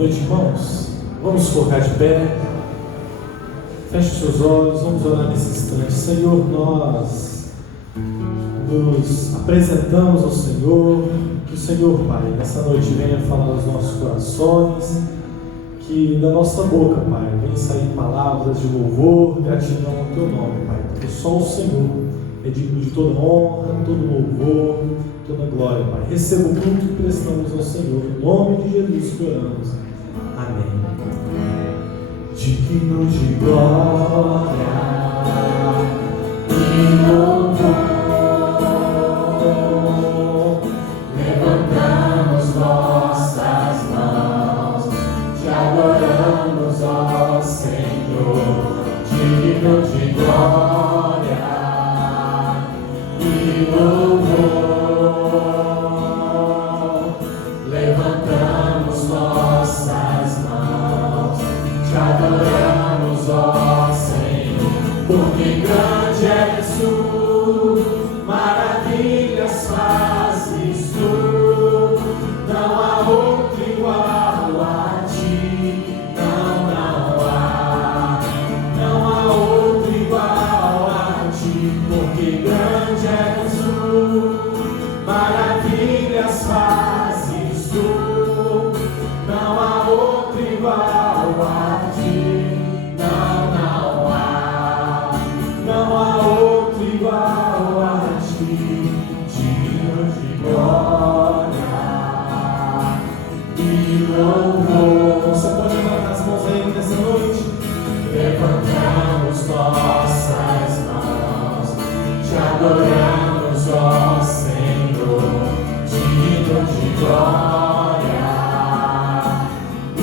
noite, irmãos. Vamos colocar de pé. Feche seus olhos, vamos orar nesse instante. Senhor, nós nos apresentamos ao Senhor. Que o Senhor, Pai, nessa noite venha falar aos nossos corações. Que da nossa boca, Pai, venham sair palavras de louvor, gratidão ao Teu nome, Pai. Porque só o Senhor é digno de toda honra, todo louvor, toda glória, Pai. Receba o culto que prestamos ao Senhor. Em nome de Jesus que oramos. Amém. Digno de glória e louvor, levantamos nossas mãos, te adoramos, ó Senhor. Digno de glória e louvor, levantamos nossas mãos, te adoramos, ó Senhor, porque grande és tu, maravilhas fazes tu, não há outro igual a ti, não há outro igual a ti, porque grande és tu, maravilhas fazes tu, não há outro igual a ti, não há outro igual a ti, digno de glória e louvor. Você pode levantar as mãos aí nessa noite? Levantamos nossas mãos, te adoramos, ó Senhor, digno de glória e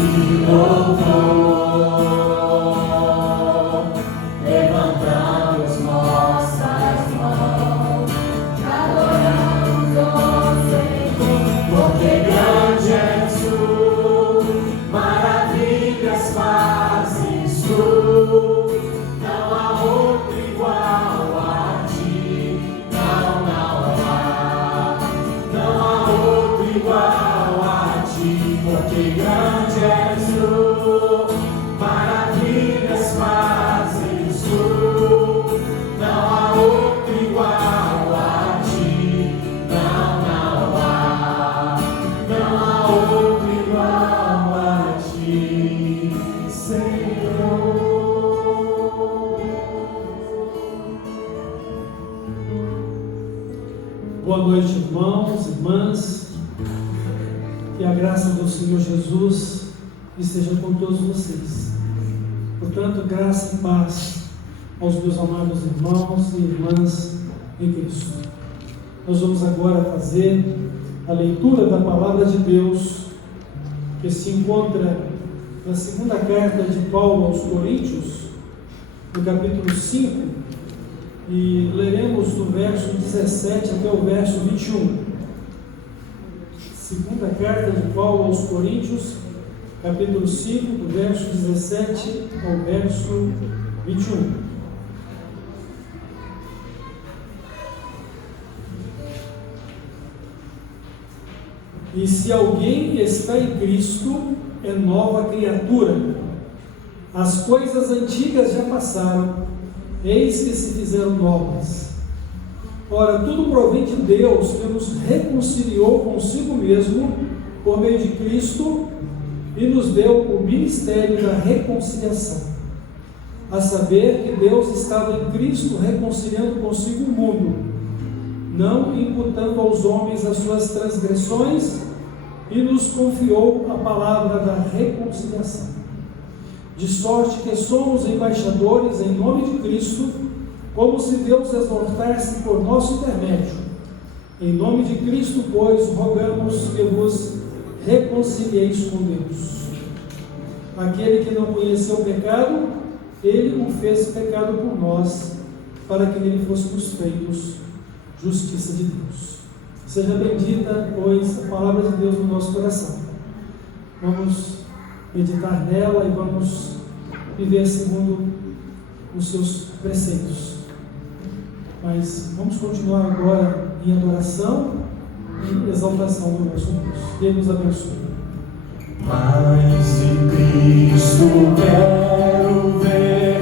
louvor. Levantamos nossas mãos, te adoramos, ó Senhor, porque grande és tu, maravilhas fazes tu, não há outro igual a ti, não há outro igual a ti, porque grande és tu, maravilhas fazes tu, não há outro igual a ti, não há outro igual a ti, Senhor. Boa noite, irmãos, irmãs. Que a graça do Senhor Jesus esteja com todos vocês. Portanto, graça e paz aos meus amados irmãos e irmãs em Cristo. Nós vamos agora fazer a leitura da Palavra de Deus, que se encontra na segunda carta de Paulo aos Coríntios, no capítulo 5, e leremos do verso 17 até o verso 21. Segunda carta de Paulo aos Coríntios, capítulo 5, do verso 17 ao verso 21. E se alguém está em Cristo, é nova criatura. As coisas antigas já passaram, eis que se fizeram novas. Ora, tudo provém de Deus, que nos reconciliou consigo mesmo por meio de Cristo e nos deu o ministério da reconciliação. A saber que Deus estava em Cristo reconciliando consigo o mundo, não imputando aos homens as suas transgressões, e nos confiou a palavra da reconciliação. De sorte que somos embaixadores em nome de Cristo, como se Deus exortasse por nosso intermédio. Em nome de Cristo, pois, rogamos que vos reconcilieis com Deus. Aquele que não conheceu o pecado, ele o fez pecado por nós, para que nele fôssemos feitos justiça de Deus. Seja bendita, pois, a palavra de Deus no nosso coração. Vamos meditar nela e vamos viver segundo os seus preceitos. Mas vamos continuar agora em adoração e exaltação do nosso Deus. Deus nos abençoe. Mais de Cristo quero ver,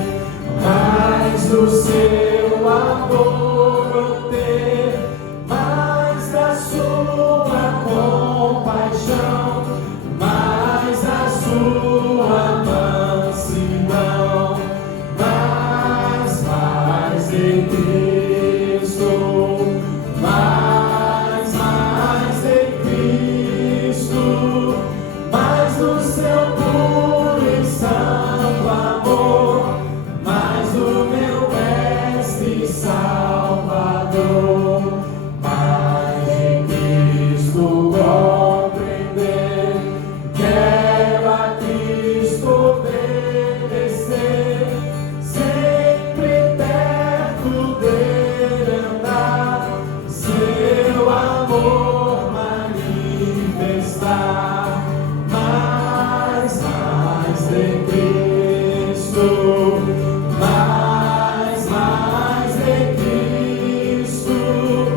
mais do seu amor ter, mais da sua compaixão, mais da sua mansidão, mais de Cristo, mais de Cristo, mais do seu puro e santo amor, mais do meu mestre e Salvador, mais de Cristo compreender, quero a Cristo obedecer, sempre perto dele andar, seu amor manifestar, mais de Cristo, mais de Cristo,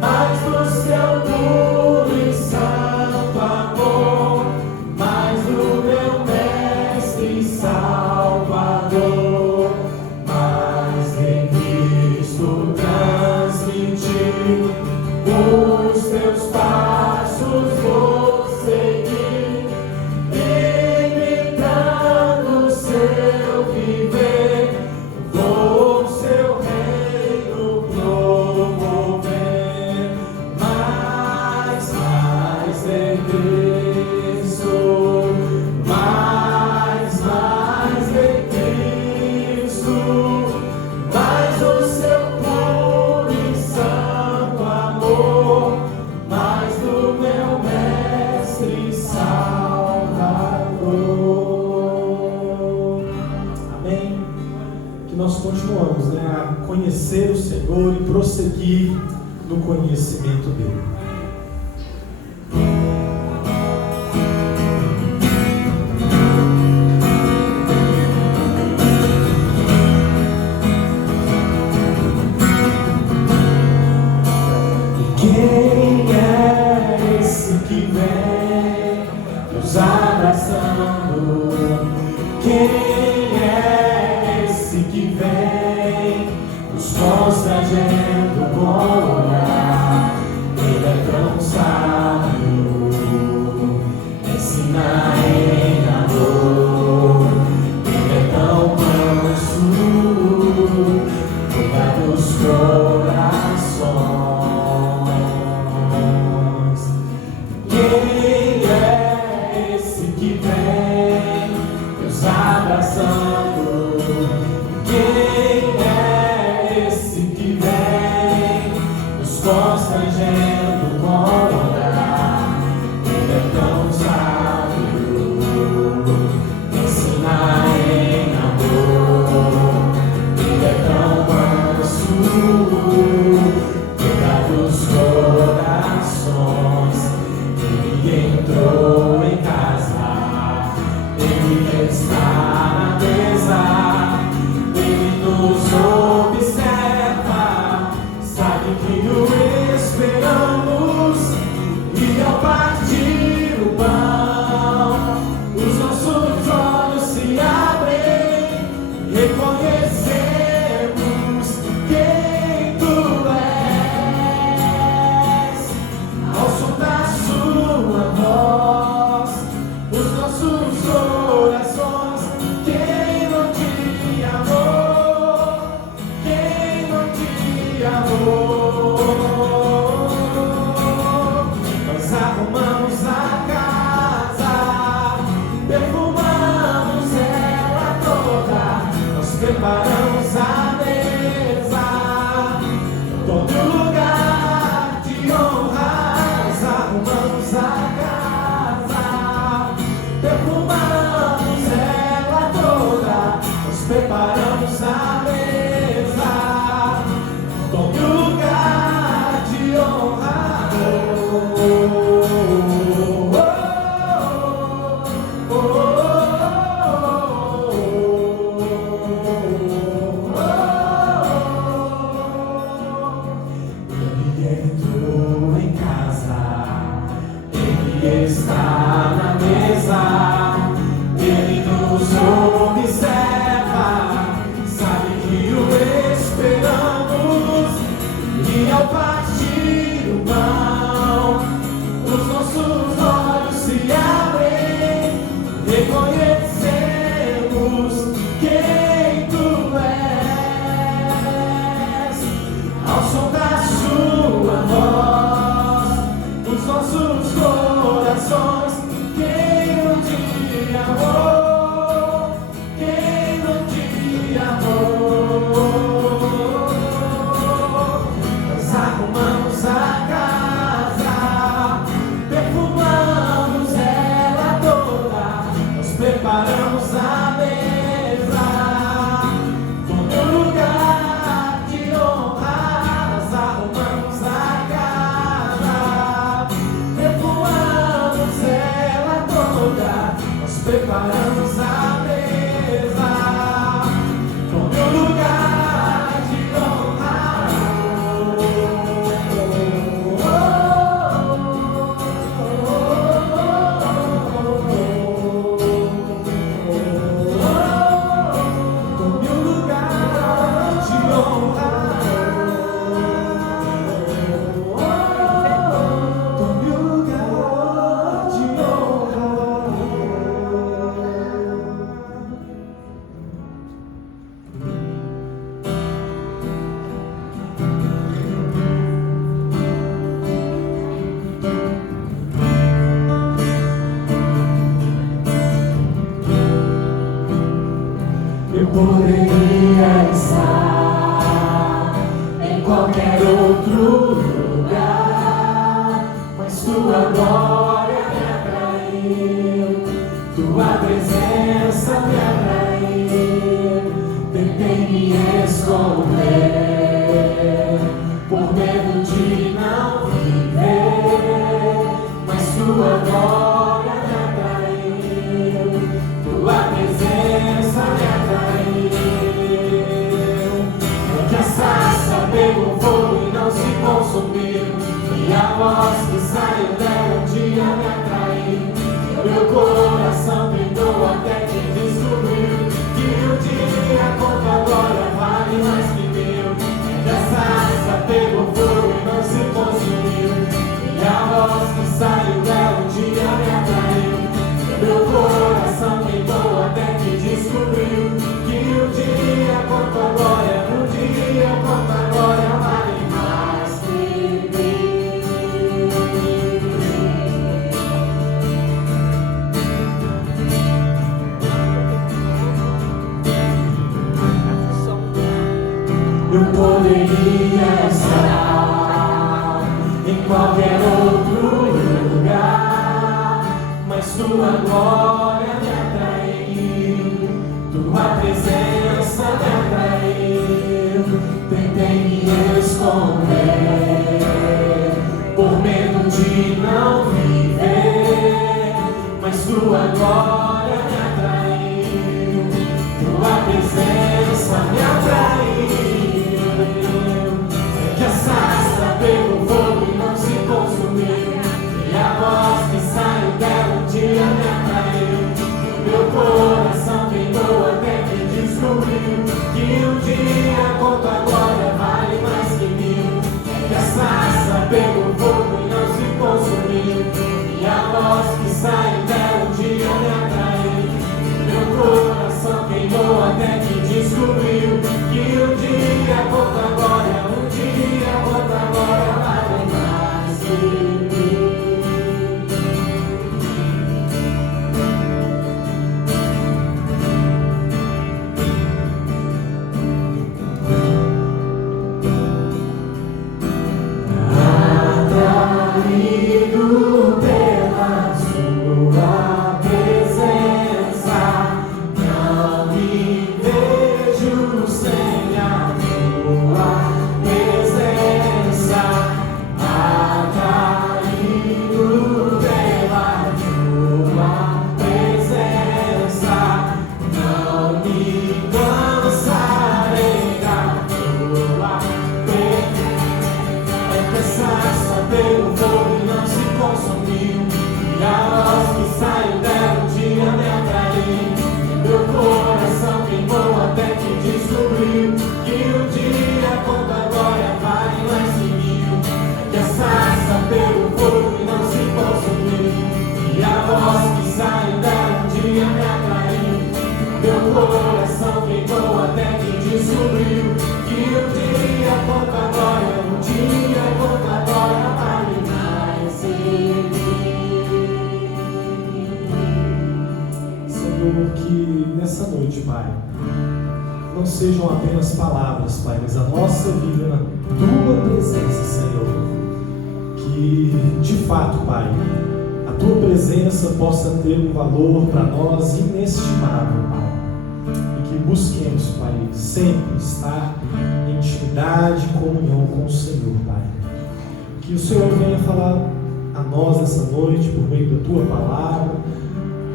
mais do seu puro e santo amor, mais do meu mestre e Salvador, mais de Cristo transmitir, os teus passos vou seguir, imitando o seu viver, vou seu reino promover, mais de Cristo, mais de Cristo, mais o seu puro e santo amor, mais do meu mestre e Salvador. Amém? Que nós continuamos, a conhecer o Senhor e prosseguir no conhecimento dele. Quem é esse que vem nos abraçando? Quem é esse que vem nos constrangendo com o olhar? Ele é tão sábio, ensina em amor. Ele é tão manso, cuida dos corações. Quem é esse que vem nos abraçando? Quem é esse que vem nos constrangendo com o olhar? Ele é tão sábio, ensina em amor. Ele é tão manso, cuida dos corações. Ele entrou em casa, ele está na mesa, ele nos observa, sabe que o esperamos, e ao partir o pão, os nossos olhos se abrem, reconhecemos quem tu és, ao som da sua voz. mesa, Ele nos observa, sabe que o esperamos, e ao partir o pão, os nossos olhos se abrem, reconhecemos quem Tu és, ao som da Sua voz, os nossos corações, quem não Te amou, quem não Te amou. Nós arrumamos a casa, perfumamos ela toda, nós preparamos a mesa, como um lugar de honra. Nós arrumamos a casa, perfumamos ela toda, nós preparamos a mesa, como um lugar de honra. Como um lugar de honra. Como um lugar de honra. Eu poderia estar em qualquer outro lugar, mas Tua glória me atraiu, Tua presença me atraiu. Tentei me esconder, por medo de não viver, mas Tua glória me atraiu, Tua presença me atraiu. É que a sarça pegou fogo e não se consumiu, e a voz que saiu dela um dia me atraiu. Meu coração gritou até que descobriu que o dia contra a glória vale mais que mil. É que a sarça pegou fogo e não se consumiu, e a voz que saiu dela um dia me atraiu. Meu coração gritou até que descobriu que o dia contra a glória, o dia contra a glória vale mais que mil. Eu poderia estar em qualquer outro lugar, mas Tua glória me atraiu, Tua presença me atraiu. Tentei me esconder, por medo de não viver, mas Tua glória me atraiu, Tua presença me atraiu. É que a sarça pegou fogo e não se consumiu, e a voz que saiu dela um dia me atraiu. Meu coração queimou até que descobriu que um dia contra a glória vale mais que mil. É que a sarça pegou fogo e não se consumiu, e a voz que saiu dela um dia me atraiu. Meu coração queimou até que descobriu que um dia contra a glória, um dia contra a glória vale mais que mil. Atraído pela Sua Senhor, que nessa noite, Pai, não sejam apenas palavras, Pai, mas a nossa vida na Tua presença, Senhor. Que, de fato, Pai, a Tua presença possa ter um valor para nós inestimável, Pai. E que busquemos, Pai, sempre estar em intimidade e comunhão com o Senhor, Pai. Que o Senhor venha falar a nós essa noite por meio da Tua palavra.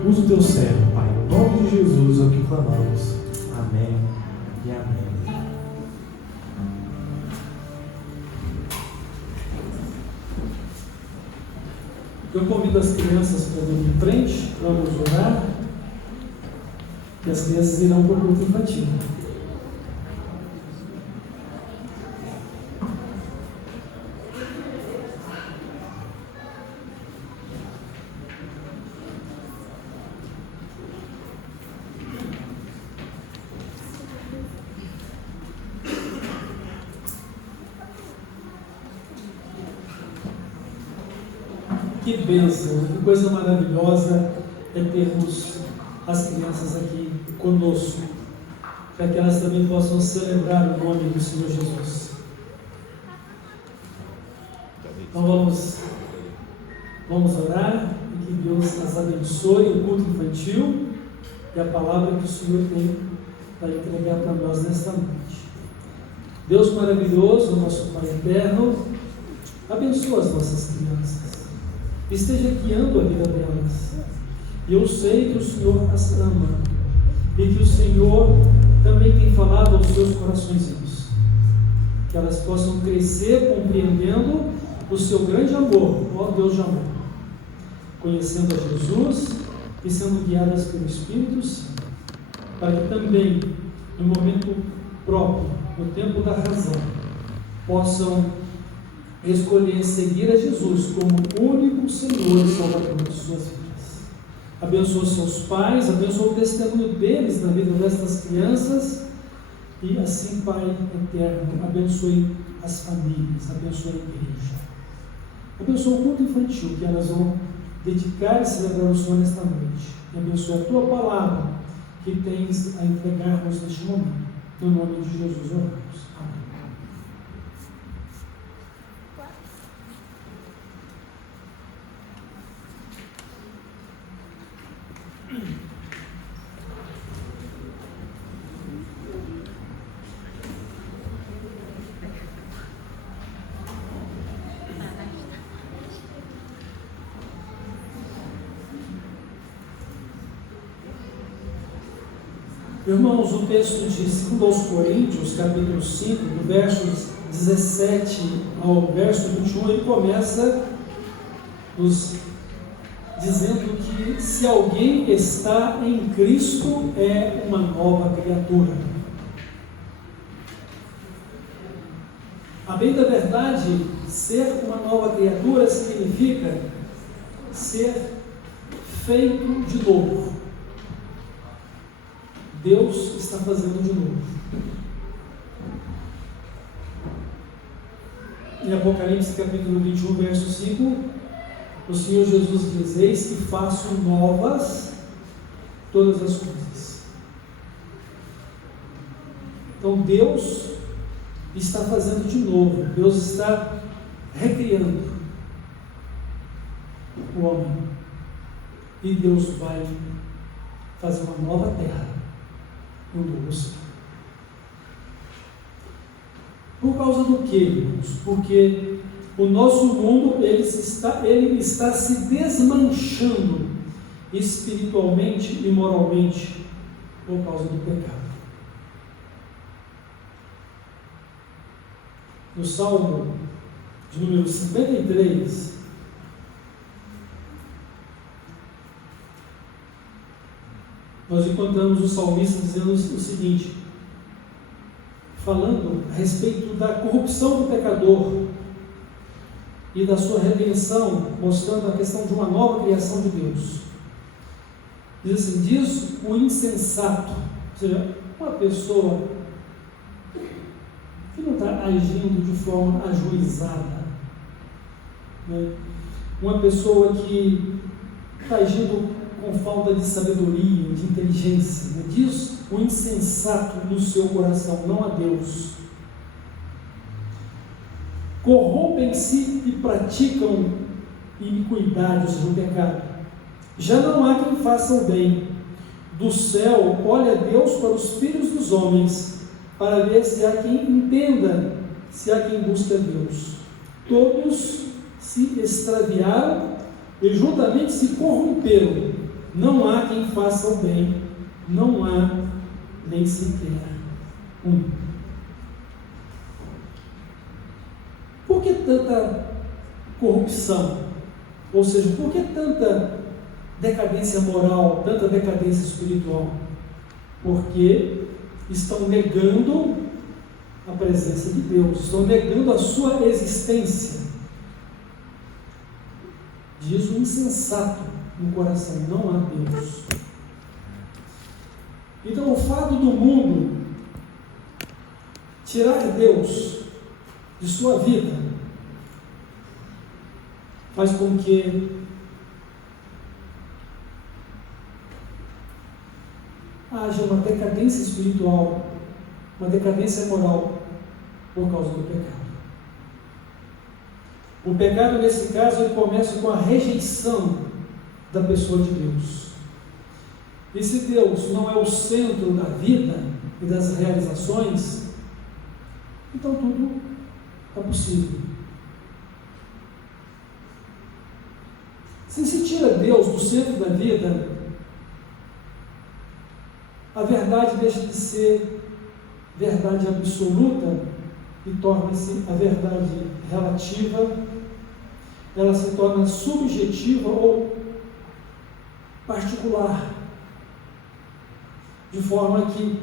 Usa o Teu servo, Pai. Em nome de Jesus é o que clamamos. Amém e amém. Eu convido as crianças para vir em frente, vamos orar, e as crianças irão para o culto infantil. Que bênção, que coisa maravilhosa é termos as crianças aqui conosco, para que elas também possam celebrar o nome do Senhor Jesus. Então vamos orar e que Deus as abençoe, o culto infantil e a palavra que o Senhor tem para entregar para nós nesta noite. Deus maravilhoso, nosso Pai eterno, abençoa as nossas crianças. Esteja guiando a vida delas. E eu sei que o Senhor as ama e que o Senhor também tem falado aos seus coraçõezinhos, que elas possam crescer compreendendo o seu grande amor, ó Deus de amor, conhecendo a Jesus e sendo guiadas pelo Espírito Santo, para que também, no momento próprio, no tempo da razão, possam escolher seguir a Jesus como o único Senhor e Salvador de suas vidas. Abençoa seus pais, abençoa o testemunho deles na vida destas crianças e assim, Pai eterno, abençoe as famílias, abençoe a igreja, abençoa o culto infantil que elas vão dedicar e celebrar o Senhor nesta noite, e abençoa a Tua palavra que tens a entregar-nos neste momento. No nome de Jesus oramos. Amém. Irmãos, o texto de 2 Coríntios, capítulo 5, do versos 17 ao verso 21, ele começa nos dizendo que se alguém está em Cristo, é uma nova criatura. A bem da verdade, ser uma nova criatura significa ser feito de novo. Deus está fazendo de novo. Em Apocalipse capítulo 21, verso 5, o Senhor Jesus diz: eis que faço novas todas as coisas. Então Deus está fazendo de novo, Deus está recriando o homem, e Deus vai fazer uma nova terra, um novo céu. Por causa do que, irmãos? Porque o nosso mundo ele está se desmanchando espiritualmente e moralmente por causa do pecado. No Salmo de número 53, nós encontramos o salmista dizendo o seguinte, falando a respeito da corrupção do pecador e da sua redenção, mostrando a questão de uma nova criação de Deus. Diz assim: diz o insensato, ou seja, uma pessoa que não está agindo de forma ajuizada, né? Uma pessoa que está agindo com falta de sabedoria, de inteligência. Né? Diz o insensato no seu coração, não a Deus. Corrompem-se e praticam iniquidades no pecado. Já não há quem faça o bem. Do céu olha Deus para os filhos dos homens, para ver se há quem entenda, se há quem busque a Deus. Todos se extraviaram e juntamente se corromperam. Não há quem faça o bem, não há nem sequer um. Por que tanta corrupção? Ou seja, por que tanta decadência moral, tanta decadência espiritual? Porque estão negando a presença de Deus, estão negando a sua existência. Diz o insensato no coração, não há Deus. Então o fato do mundo tirar Deus de sua vida faz com que haja uma decadência espiritual, uma decadência moral por causa do pecado. O pecado, nesse caso, ele começa com a rejeição da pessoa de Deus. E se Deus não é o centro da vida e das realizações, então tudo é possível. Se tira Deus do centro da vida, a verdade deixa de ser verdade absoluta e torna-se a verdade relativa, ela se torna subjetiva ou particular, de forma que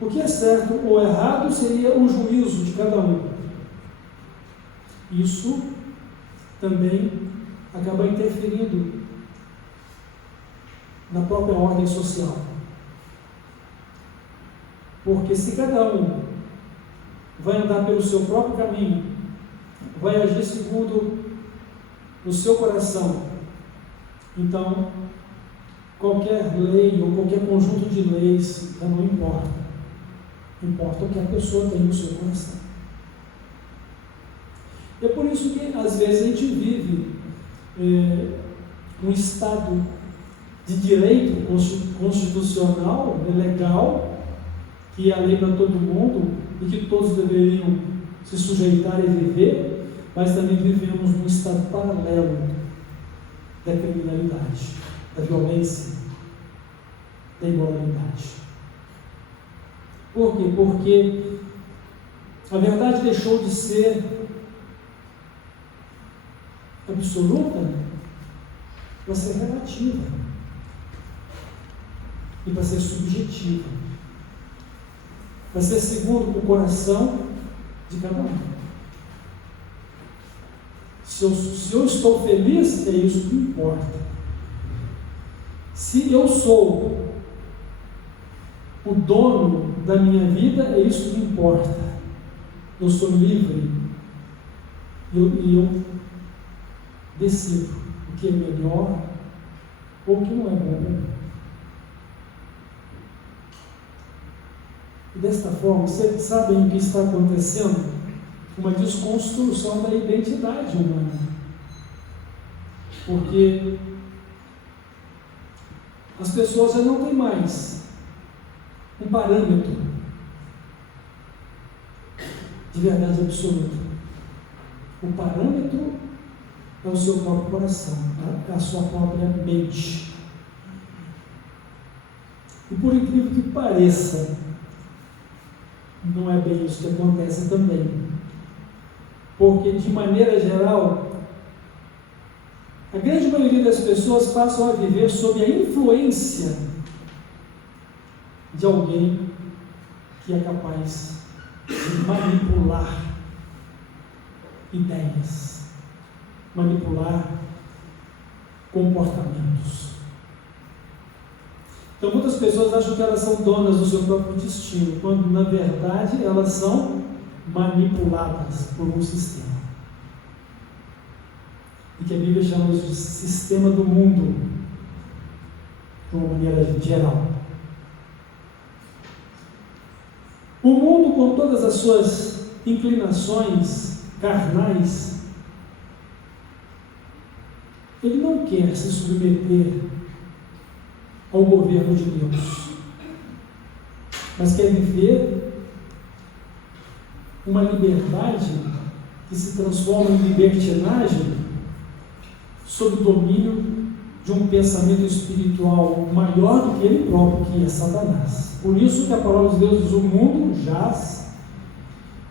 o que é certo ou errado seria o juízo de cada um. Isso também acaba interferindo na própria ordem social. Porque se cada um vai andar pelo seu próprio caminho, vai agir segundo o seu coração, então qualquer lei ou qualquer conjunto de leis já não importa. Importa o que a pessoa tem no seu coração. E é por isso que às vezes a gente vive um estado de direito constitucional, legal, que é a lei para todo mundo e que todos deveriam se sujeitar e viver, mas também vivemos num estado paralelo da criminalidade, da violência, da imoralidade. Por quê? Porque a verdade deixou de ser absoluta para ser relativa e para ser subjetiva, para ser segundo o coração de cada um. Se eu estou feliz, é isso que importa. Se eu sou o dono da minha vida, é isso que importa. Eu sou livre e eu decido o que é melhor ou o que não é bom para mim. E desta forma, vocês sabem o que está acontecendo? Uma desconstrução da identidade humana. Porque as pessoas já não têm mais um parâmetro de verdade absoluta. O parâmetro é o seu próprio coração, é a sua própria mente. E por incrível que pareça, não é bem isso que acontece também. Porque, de maneira geral, a grande maioria das pessoas passam a viver sob a influência de alguém que é capaz de manipular ideias, manipular comportamentos. Então muitas pessoas acham que elas são donas do seu próprio destino, quando na verdade elas são manipuladas por um sistema. E que a Bíblia chama de sistema do mundo. de uma maneira geral. O mundo, com todas as suas inclinações carnais, ele não quer se submeter ao governo de Deus, mas quer viver uma liberdade que se transforma em libertinagem sob o domínio de um pensamento espiritual maior do que ele próprio, que é Satanás. Por isso que a palavra de Deus diz: o mundo jaz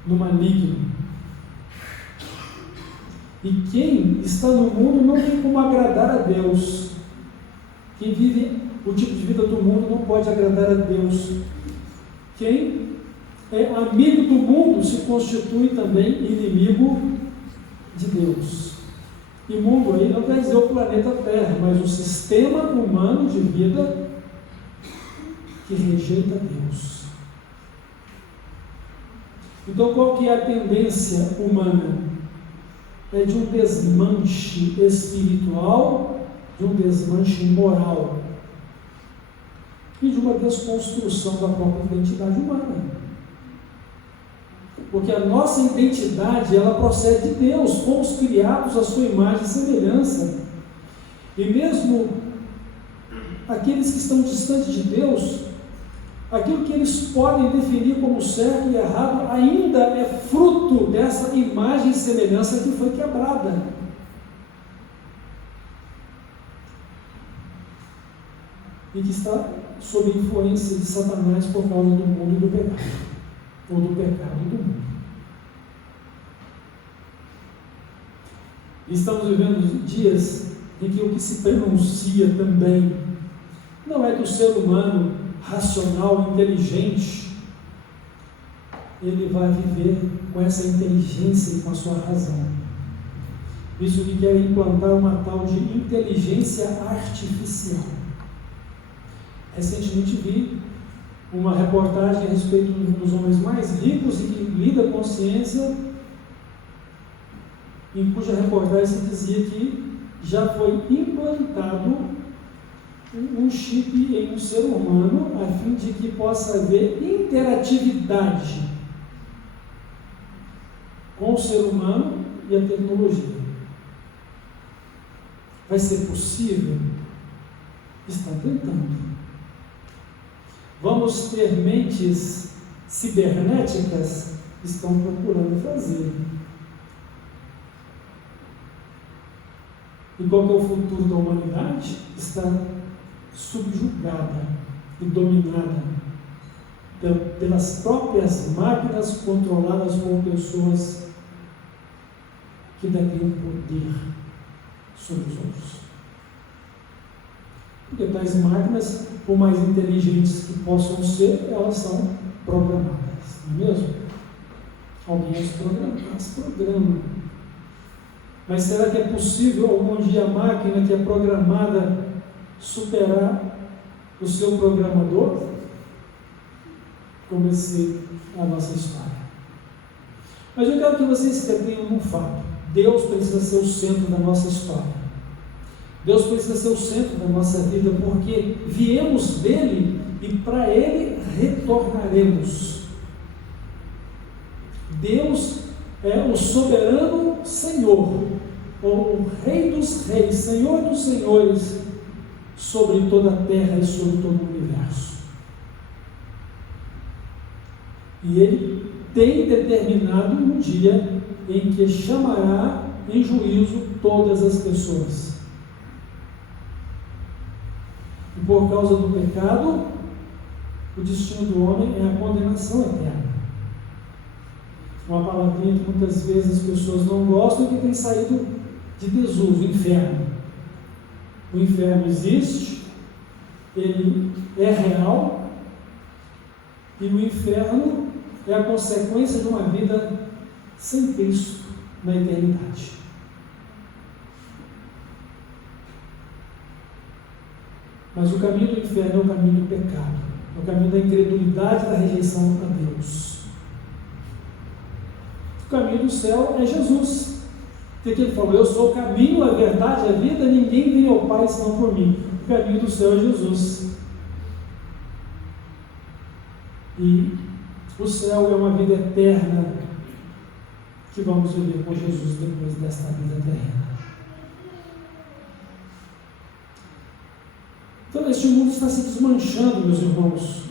no maligno. E quem está no mundo não tem como agradar a Deus. Quem vive o tipo de vida do mundo não pode agradar a Deus. Quem é amigo do mundo se constitui também inimigo de Deus. E mundo aí não quer dizer o planeta Terra, mas o sistema humano de vida que rejeita Deus. Então, qual que é a tendência humana? É de um desmanche espiritual, de um desmanche moral e de uma desconstrução da própria identidade humana. Porque a nossa identidade, ela procede de Deus. Fomos criados à sua imagem e semelhança. E mesmo aqueles que estão distantes de Deus, aquilo que eles podem definir como certo e errado, ainda é fruto dessa imagem e semelhança que foi quebrada. E que está sob influência de Satanás por causa do mundo e do pecado. Ou do pecado do mundo. Estamos vivendo dias em que o que se pronuncia também não é que o ser humano racional, inteligente, ele vai viver com essa inteligência e com a sua razão. Isso que quer implantar uma tal de inteligência artificial. Recentemente vi uma reportagem a respeito de um dos homens mais ricos e que lida com ciência, em cuja reportagem se dizia que já foi implantado um chip em um ser humano a fim de que possa haver interatividade com o ser humano e a tecnologia. Vai ser possível? Está tentando. Vamos ter mentes cibernéticas? Estão procurando fazer. E qual que é o futuro da humanidade? Está subjugada e dominada pelas próprias máquinas controladas por pessoas que detêm poder sobre os outros. Porque tais máquinas, por mais inteligentes que possam ser, elas são programadas, não é mesmo? Alguém as programa. Mas será que é possível algum dia a máquina que é programada superar o seu programador? Comecei a nossa história. Mas eu quero que vocês se detenham num fato. Deus precisa ser o centro da nossa história. Deus precisa ser o centro da nossa vida, porque viemos dele e para ele retornaremos. Deus é o soberano Senhor, o Rei dos Reis, Senhor dos Senhores, sobre toda a terra e sobre todo o universo. E ele tem determinado um dia em que chamará em juízo todas as pessoas. E por causa do pecado, o destino do homem é a condenação eterna. Uma palavrinha que muitas vezes as pessoas não gostam e que tem saído de desuso: o inferno. O inferno existe, ele é real, e o inferno é a consequência de uma vida sem Cristo na eternidade. Mas o caminho do inferno é o caminho do pecado, é o caminho da incredulidade e da rejeição a Deus. O caminho do céu é Jesus. O que ele falou? Eu sou o caminho, a verdade e a vida, ninguém vem ao Pai senão por mim. caminho do céu é Jesus. E o céu é uma vida eterna que vamos viver com Jesus depois desta vida terrena. Então, este mundo está se desmanchando, meus irmãos,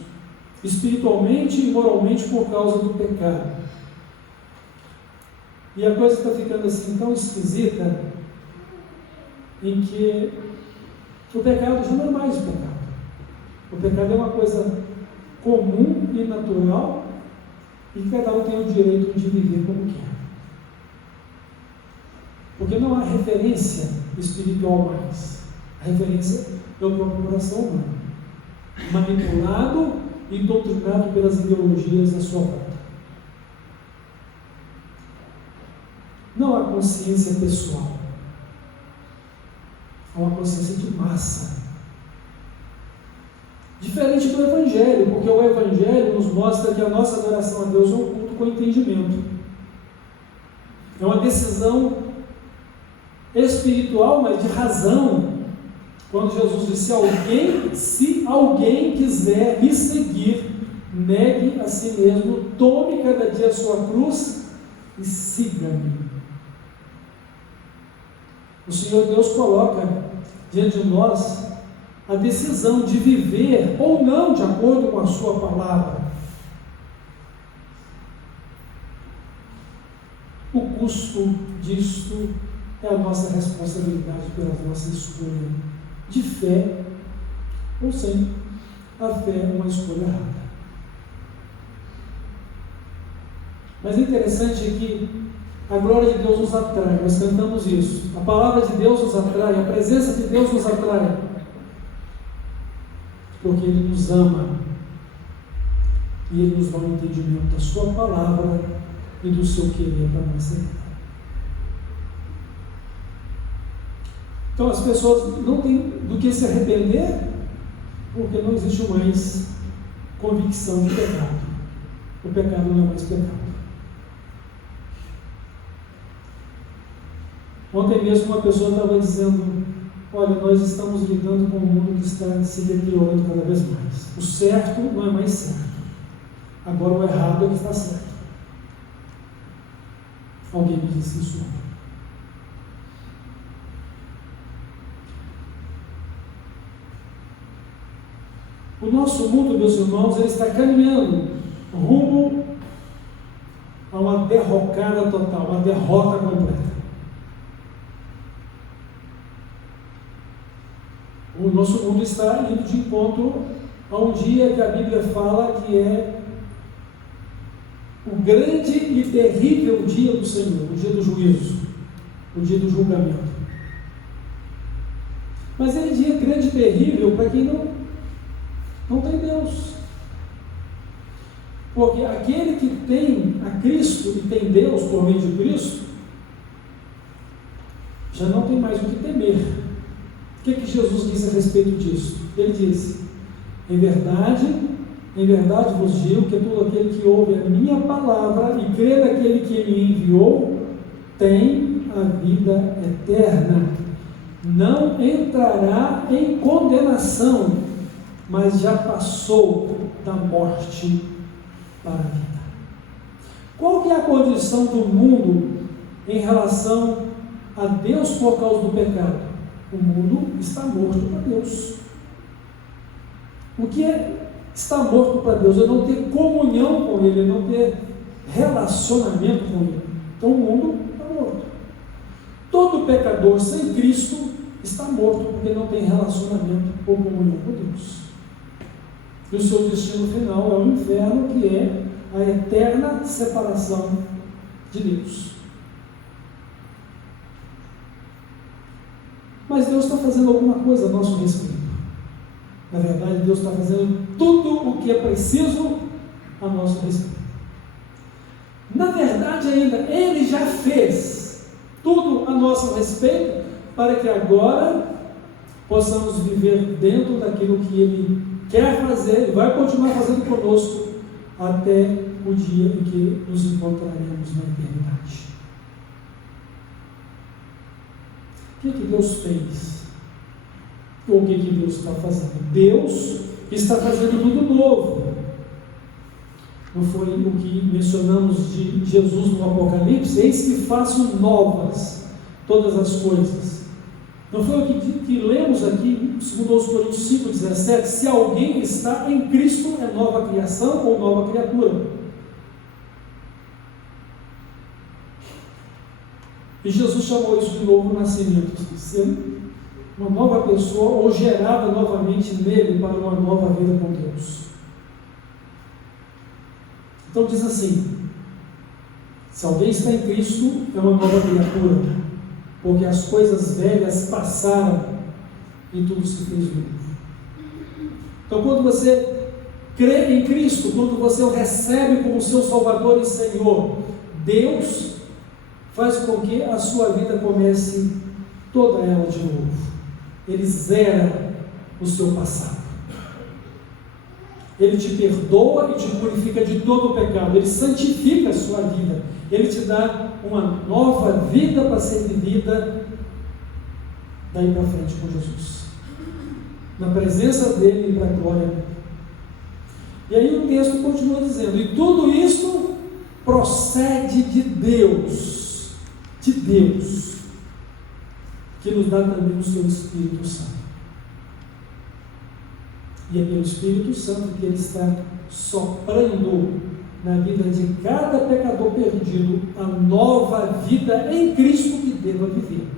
espiritualmente e moralmente por causa do pecado. E a coisa está ficando assim tão esquisita, em que o pecado já não é mais o pecado. O pecado é uma coisa comum e natural, e que cada um tem o direito de viver como quer. Porque não há referência espiritual mais. A referência é o próprio coração humano, manipulado e doutrinado pelas ideologias à sua volta. Não há consciência pessoal, há uma consciência de massa. Diferente do Evangelho, porque o Evangelho nos mostra que a nossa adoração a Deus é um culto com entendimento. É uma decisão espiritual, mas de razão. Quando Jesus disse: se alguém quiser me seguir, negue a si mesmo, tome cada dia a sua cruz e siga-me. O Senhor Deus coloca diante de nós a decisão de viver ou não de acordo com a sua palavra. O custo disto é a nossa responsabilidade pela nossa escolha de fé ou sem. A fé é uma escolha errada. Mas o interessante é que a glória de Deus nos atrai, nós cantamos isso. A palavra de Deus nos atrai, a presença de Deus nos atrai, porque Ele nos ama e Ele nos dá um entendimento da sua palavra e do seu querer para nós ser. Então as pessoas não têm do que se arrepender, porque não existe mais convicção de pecado. O pecado não é mais pecado. Ontem mesmo uma pessoa estava dizendo: olha, nós estamos lidando com um mundo que está se deteriorando cada vez mais. O certo não é mais certo. Agora o errado é que está certo. Alguém me disse isso ontem. O nosso mundo, meus irmãos, ele está caminhando rumo a uma derrocada total, uma derrota completa. O nosso mundo está indo de encontro a um dia que a Bíblia fala que é o grande e terrível dia do Senhor, o dia do juízo, o dia do julgamento. Mas é dia grande e terrível para quem não tem Deus. Porque aquele que tem a Cristo e tem Deus por meio de Cristo, já não tem mais o que temer. O que Jesus disse a respeito disso? Ele disse: em verdade vos digo que todo aquele que ouve a minha palavra e crê naquele que me enviou, tem a vida eterna. Não entrará em condenação, mas já passou da morte para a vida. Qual que é a condição do mundo em relação a Deus por causa do pecado? O mundo está morto para Deus. O que é estar morto para Deus? É não ter comunhão com Ele, é não ter relacionamento com Ele. Então o mundo está morto. Todo pecador sem Cristo está morto, porque não tem relacionamento ou comunhão com Deus. E o seu destino final é o inferno, que é a eterna separação de Deus. Mas Deus está fazendo alguma coisa a nosso respeito. Na verdade, Deus está fazendo tudo o que é preciso a nosso respeito. Na verdade, ainda, Ele já fez tudo a nosso respeito, para que agora possamos viver dentro daquilo que Ele quer fazer e vai continuar fazendo conosco até o dia em que nos encontraremos na eternidade. O que Deus fez? O que Deus está fazendo? Deus está fazendo tudo novo. Não foi o que mencionamos de Jesus no Apocalipse? Eis que faço novas todas as coisas. Não foi o que lemos aqui, segundo aos Coríntios 5,17? Se alguém está em Cristo, é nova criação ou nova criatura. E Jesus chamou isso de novo nascimento, ser uma nova pessoa ou gerada novamente nele para uma nova vida com Deus. Então diz assim: se alguém está em Cristo, é uma nova criatura, porque as coisas velhas passaram e tudo se fez novo. Então, quando você crê em Cristo, quando você o recebe como seu Salvador e Senhor, Deus faz com que a sua vida comece toda ela de novo. Ele zera o seu passado. Ele te perdoa e te purifica de todo o pecado. Ele santifica a sua vida. Ele te dá uma nova vida para ser vivida daí para frente com Jesus, na presença dele e para a glória dele. E aí o texto continua dizendo: e tudo isso procede de Deus, que nos dá também o seu Espírito Santo. E é pelo Espírito Santo que ele está soprando na vida de cada pecador perdido a nova vida em Cristo que deva viver.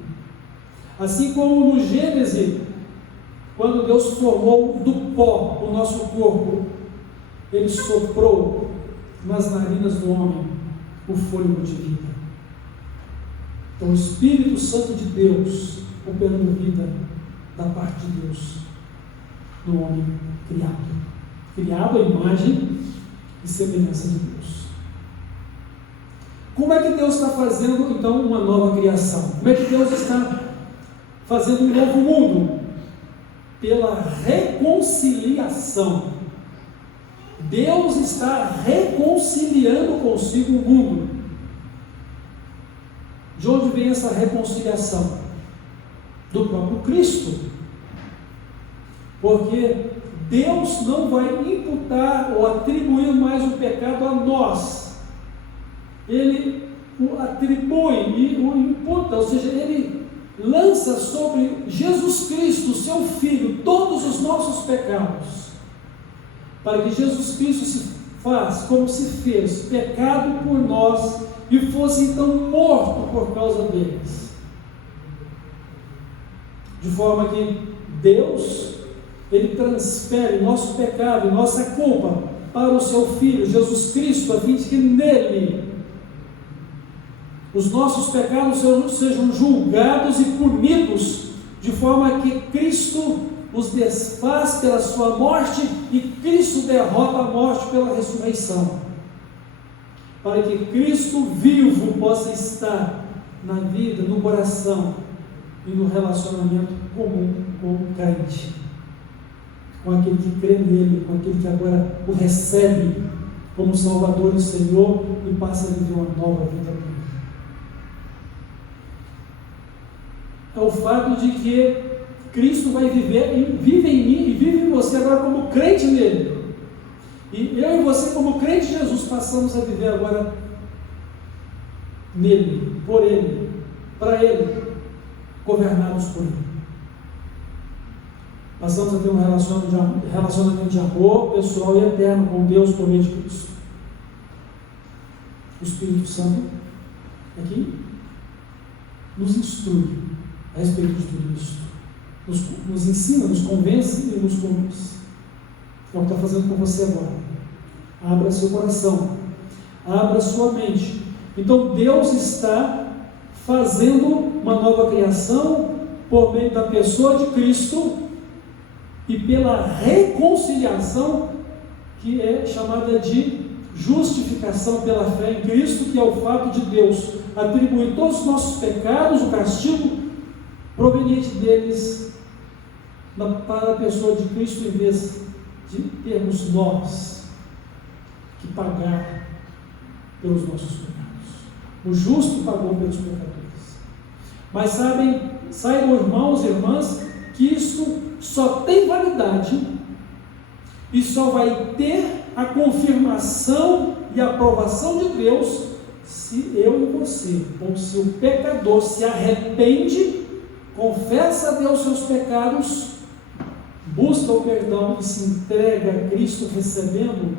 Assim como no Gênesis, quando Deus formou do pó o nosso corpo, ele soprou nas narinas do homem o fôlego de vida. Então o Espírito Santo de Deus operando vida da parte de Deus no homem criado à imagem e semelhança de Deus. Como é que Deus está fazendo então uma nova criação? Como é que Deus está fazendo um novo mundo? Pela reconciliação. Deus está reconciliando consigo o mundo. De onde vem essa reconciliação? Do próprio Cristo. Porque Deus não vai imputar ou atribuir mais o pecado a nós. Ele o atribui e o imputa, ou seja, ele lança sobre Jesus Cristo, seu Filho, todos os nossos pecados, para que Jesus Cristo se faz como se fez, pecado por nós, e fosse então morto por causa deles. De forma que Deus, ele transfere nosso pecado e nossa culpa para o seu Filho, Jesus Cristo, a fim de que nele os nossos pecados sejam julgados e punidos, de forma que Cristo os desfaz pela sua morte e Cristo derrota a morte pela ressurreição, para que Cristo vivo possa estar na vida, no coração e no relacionamento comum com o crente, com aquele que crê nele, com aquele que agora o recebe como Salvador e Senhor e passa a viver uma nova vida com ele. É o fato de que Cristo vai viver, vive em mim e vive em você agora como crente nele. E eu e você, como crente de Jesus, passamos a viver agora nele, por ele, para ele, governados por ele. Passamos a ter um relacionamento de amor pessoal e eterno com Deus por meio de Cristo. O Espírito Santo aqui nos instrui a respeito de tudo isso. Nos ensina, nos convence e nos conduz. É o que está fazendo com você agora. Abra seu coração, abra sua mente. Então Deus está fazendo uma nova criação por meio da pessoa de Cristo e pela reconciliação, que é chamada de justificação pela fé em Cristo, que é o fato de Deus atribuir todos os nossos pecados, o castigo proveniente deles para a pessoa de Cristo, em vez de termos nós que pagar pelos nossos pecados. O justo pagou pelos pecadores. Mas saibam, irmãos e irmãs, que isso só tem validade e só vai ter a confirmação e a aprovação de Deus se eu e você, ou se o pecador se arrepende, confessa a Deus seus pecados, busca o perdão e se entrega a Cristo, recebendo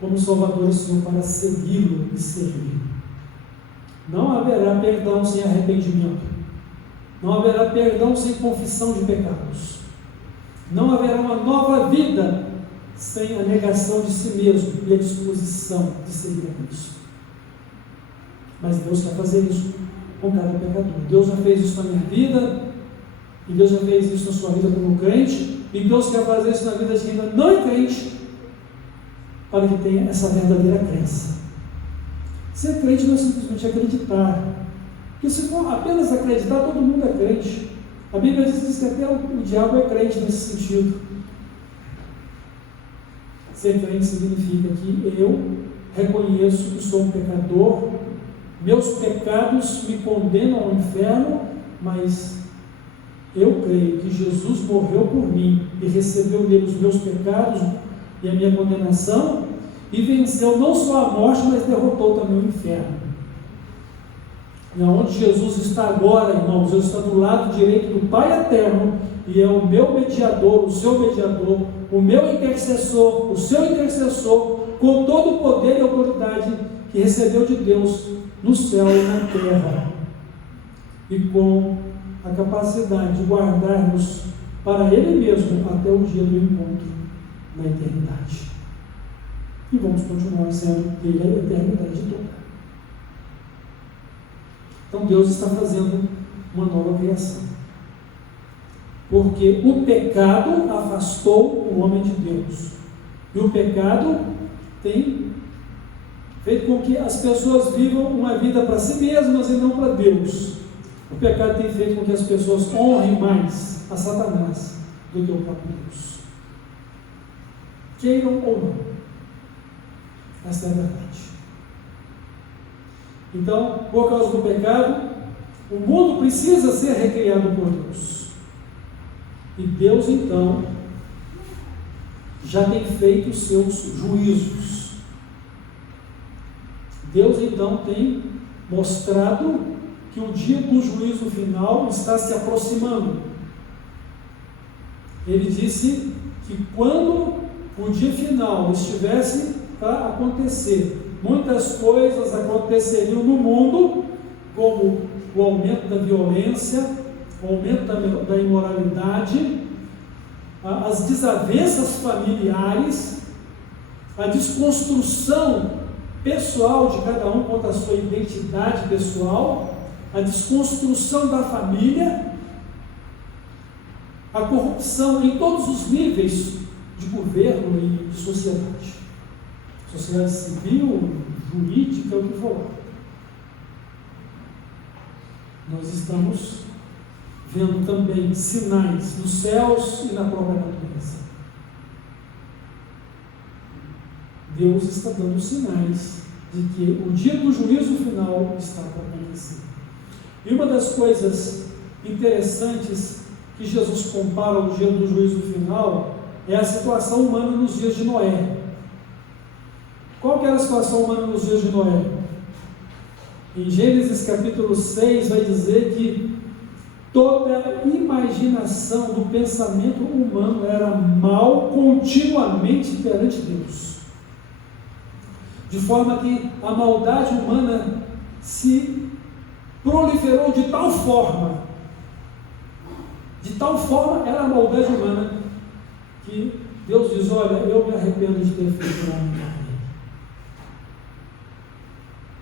como Salvador e Senhor para segui-lo e servir. Não haverá perdão sem arrependimento. Não haverá perdão sem confissão de pecados. Não haverá uma nova vida sem a negação de si mesmo e a disposição de seguir a Cristo. Mas Deus quer fazer isso com cada pecador. Deus já fez isso na minha vida, e Deus já fez isso na sua vida como crente, e Deus quer fazer isso na vida de quem ainda não é crente, para que tenha essa verdadeira crença. Ser crente não é simplesmente acreditar, porque se for apenas acreditar, todo mundo é crente. A Bíblia diz que até o diabo é crente nesse sentido. Ser crente significa que eu reconheço que sou um pecador, meus pecados me condenam ao inferno, mas eu creio que Jesus morreu por mim e recebeu nele os meus pecados e a minha condenação, e venceu não só a morte, mas derrotou também o inferno. E onde Jesus está agora, irmãos, Jesus está do lado direito do Pai eterno, e é o meu mediador, o seu mediador, o meu intercessor, o seu intercessor, com todo o poder e autoridade que recebeu de Deus no céu e na terra, e com a capacidade de guardar-nos para Ele mesmo até o dia do encontro na eternidade. E vamos continuar sendo Ele a eternidade toda. Então Deus está fazendo uma nova criação, porque o pecado afastou o homem de Deus, e o pecado tem feito com que as pessoas vivam uma vida para si mesmas e não para Deus. O pecado tem feito com que as pessoas honrem mais a Satanás do que o próprio Deus, queiram ou não. Essa é a verdade. Então, por causa do pecado, o mundo precisa ser recriado por Deus. E Deus, então, já tem feito os seus juízos. Deus, então, tem mostrado que o dia do juízo final está se aproximando. Ele disse que quando o dia final estivesse para acontecer, muitas coisas aconteceriam no mundo, como o aumento da violência, o aumento da imoralidade, as desavenças familiares, a desconstrução pessoal de cada um quanto à sua identidade pessoal, a desconstrução da família, a corrupção em todos os níveis de governo e de sociedade civil, jurídica, o que for. Nós estamos vendo também sinais nos céus e na própria natureza. Deus está dando sinais de que o dia do juízo final está para acontecer. E uma das coisas interessantes que Jesus compara ao dia do juízo final é a situação humana nos dias de Noé. Qual que era a situação humana nos dias de Noé? Em Gênesis capítulo 6 vai dizer que toda a imaginação do pensamento humano era mal continuamente perante Deus, de forma que a maldade humana se proliferou de tal forma era a maldade humana, que Deus diz: olha, eu me arrependo de ter feito o homem.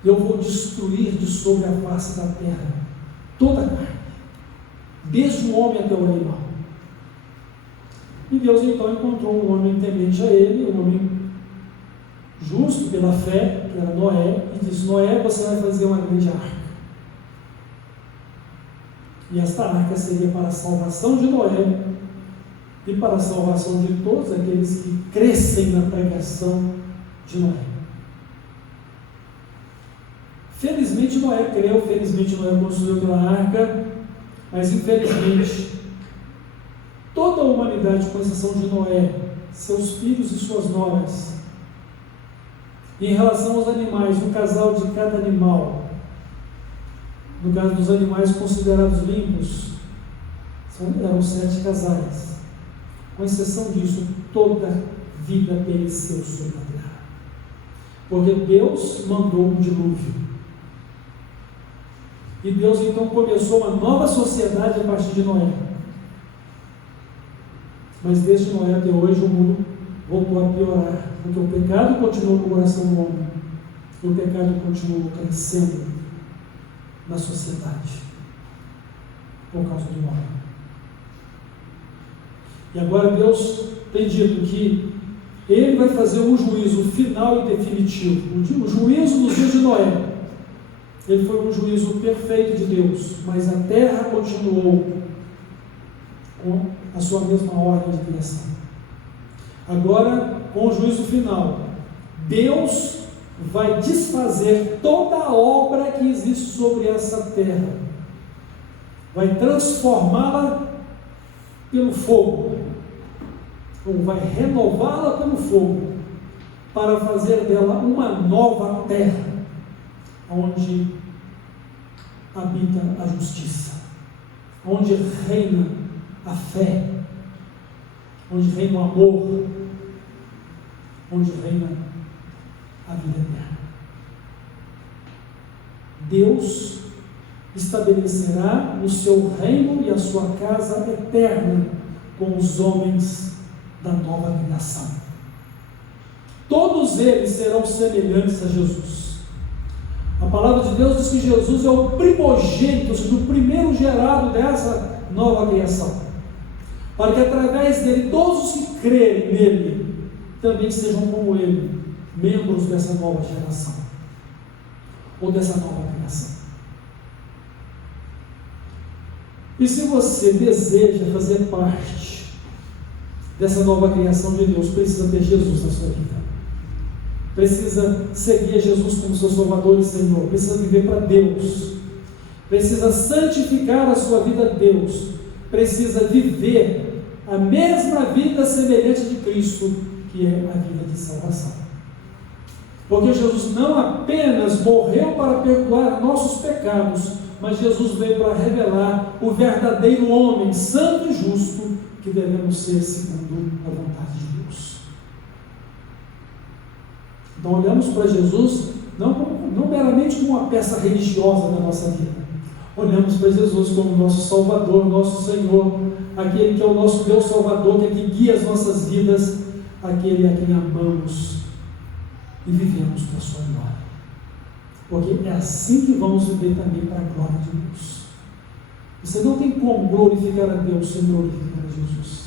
Eu vou destruir de sobre a face da terra toda a carne, desde o homem até o animal. E Deus então encontrou um homem temente a ele, um homem justo pela fé, que era Noé, e disse: Noé, você vai fazer uma grande arca. E esta arca seria para a salvação de Noé e para a salvação de todos aqueles que crescem na pregação de Noé. Felizmente Noé creu, felizmente Noé construiu aquela arca, mas infelizmente toda a humanidade, com exceção de Noé, seus filhos e suas noras. Em relação aos animais, um casal de cada animal. No caso dos animais considerados limpos, eram 7 casais. Com exceção disso, toda vida pereceu sobre a terra. Porque Deus mandou um dilúvio. E Deus então começou uma nova sociedade a partir de Noé. Mas desde Noé até hoje o mundo voltou a piorar, porque o pecado continuou no coração do homem. E o pecado continuou crescendo na sociedade por causa do homem. E agora Deus tem dito que Ele vai fazer um juízo final e definitivo. O juízo nos dias de Noé, ele foi um juízo perfeito de Deus, mas a terra continuou com a sua mesma ordem de criação. Agora, com o juízo final, Deus vai desfazer toda a obra que existe sobre essa terra, vai transformá-la pelo fogo, ou vai renová-la pelo fogo, para fazer dela uma nova terra, onde habita a justiça, onde reina a fé, onde reina o amor, onde reina a vida eterna. Deus estabelecerá o seu reino e a sua casa eterna com os homens da nova criação. Todos eles serão semelhantes a Jesus. A palavra de Deus diz que Jesus é o primogênito, ou seja, o primeiro gerado dessa nova criação, para que através dele todos os que crerem nele também sejam como ele, membros dessa nova geração, ou dessa nova criação. E se você deseja fazer parte dessa nova criação de Deus, precisa ter Jesus na sua vida, precisa seguir Jesus como seu Salvador e Senhor, precisa viver para Deus, precisa santificar a sua vida a Deus, precisa viver a mesma vida semelhante de Cristo, que é a vida de salvação. Porque Jesus não apenas morreu para perdoar nossos pecados, mas Jesus veio para revelar o verdadeiro homem, santo e justo, que devemos ser segundo a vontade de Deus. Então olhamos para Jesus não meramente como uma peça religiosa da nossa vida. Olhamos para Jesus como nosso Salvador, nosso Senhor, aquele que é o nosso Deus Salvador, que é que guia as nossas vidas, aquele a quem amamos e vivemos para a sua glória. Porque é assim que vamos viver também para a glória de Deus. Você não tem como glorificar a Deus sem glorificar a Jesus.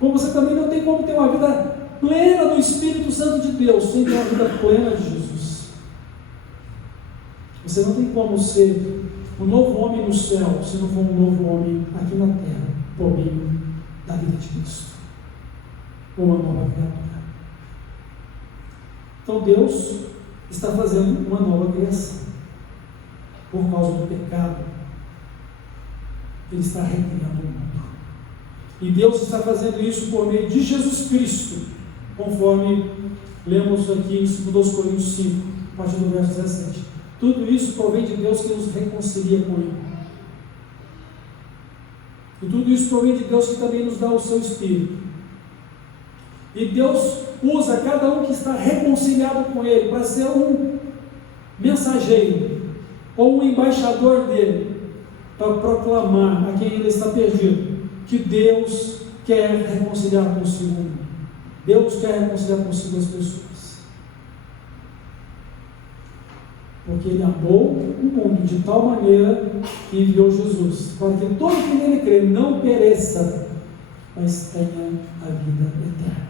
Como você também não tem como ter uma vida plena do Espírito Santo de Deus sem ter uma vida plena de Jesus. Você não tem como ser um novo homem no céu se não for um novo homem aqui na terra, por meio da vida de Cristo, ou uma nova criatura. Então Deus está fazendo uma nova criação. Por causa do pecado, Ele está recriando o mundo. E Deus está fazendo isso por meio de Jesus Cristo, conforme lemos aqui em 2 Coríntios 5, a partir do verso 17. Tudo isso provém de Deus que nos reconcilia com Ele. E tudo isso provém de Deus que também nos dá o seu Espírito. E Deus usa cada um que está reconciliado com Ele para ser um mensageiro ou um embaixador dele, para proclamar a quem ele está perdido que Deus quer reconciliar consigo o mundo. Deus quer reconciliar consigo as pessoas, porque Ele amou o mundo de tal maneira que enviou Jesus, para que todo que nele crê não pereça, mas tenha a vida eterna.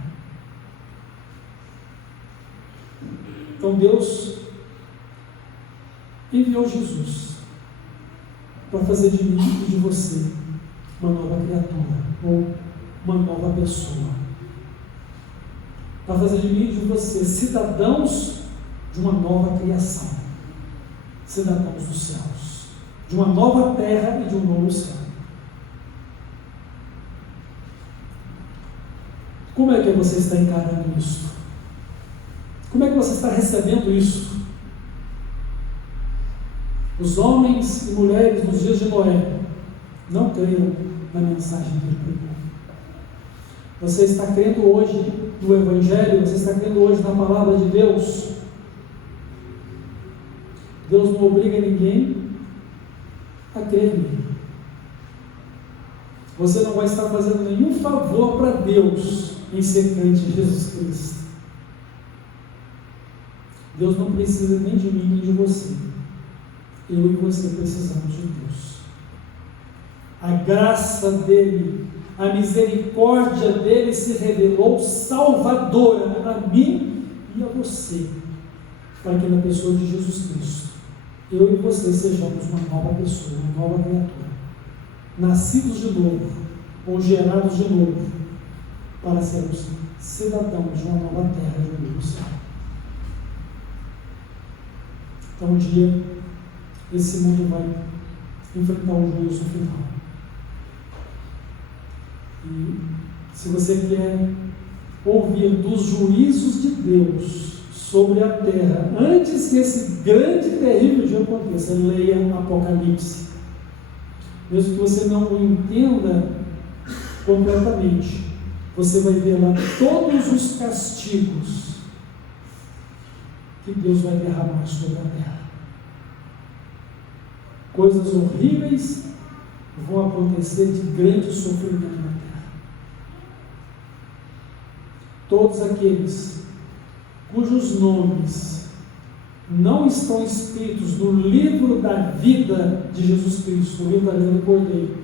Então Deus enviou Jesus para fazer de mim e de você uma nova criatura, ou uma nova pessoa, para fazer de mim e de você cidadãos de uma nova criação, cidadãos dos céus, de uma nova terra e de um novo céu. Como é que você está encarando isso? Como é que você está recebendo isso? Os homens e mulheres nos dias de Noé não creram na mensagem que ele pregou. Você está crendo hoje no Evangelho? Você está crendo hoje na palavra de Deus? Deus não obriga ninguém a crer nele. Você não vai estar fazendo nenhum favor para Deus em ser crente em Jesus Cristo. Deus não precisa nem de mim nem de você. Eu e você precisamos de Deus. A graça dele, a misericórdia dele se revelou salvadora a mim e a você, para que na pessoa de Jesus Cristo, eu e você sejamos uma nova pessoa, uma nova criatura, nascidos de novo, ou gerados de novo, para sermos cidadãos de uma nova terra, de um novo céu. Então um dia esse mundo vai enfrentar o juízo final. E se você quer ouvir dos juízos de Deus sobre a terra, antes que esse grande e terrível dia aconteça, leia Apocalipse. Mesmo que você não o entenda completamente, você vai ver lá todos os castigos que Deus vai derramar sobre a terra. Coisas horríveis vão acontecer de grande sofrimento na terra. Todos aqueles cujos nomes não estão escritos no livro da vida de Jesus Cristo, no livro da vida do Cordeiro,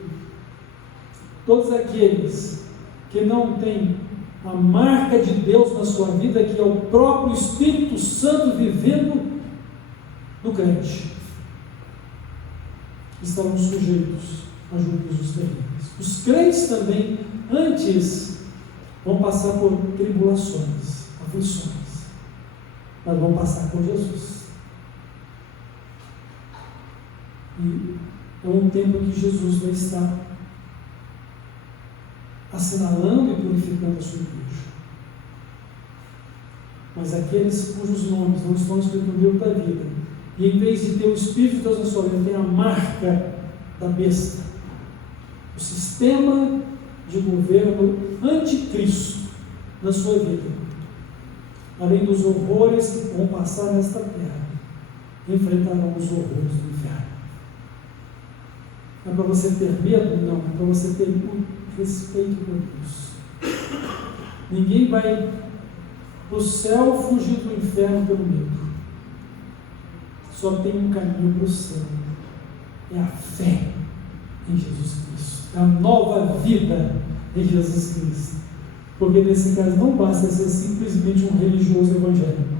todos aqueles que não têm a marca de Deus na sua vida, que é o próprio Espírito Santo vivendo no crente, estarão sujeitos a juízos terríveis. Os crentes também, antes, vão passar por tribulações, aflições, mas vão passar por Jesus. E é um tempo em que Jesus vai estar assinalando e purificando a sua igreja. Mas aqueles cujos nomes não estão escritos no livro da vida, e em vez de ter o Espírito de Deus na sua vida, tem a marca da besta, o sistema de governo anticristo na sua vida, além dos horrores que vão passar nesta terra, enfrentarão os horrores do inferno. É para você ter medo? Não, é para você ter respeito por Deus. Ninguém vai para o céu fugir do inferno pelo medo. Só tem um caminho para o céu, é a fé em Jesus Cristo, é a nova vida em Jesus Cristo. Porque nesse caso não basta ser simplesmente um religioso evangélico.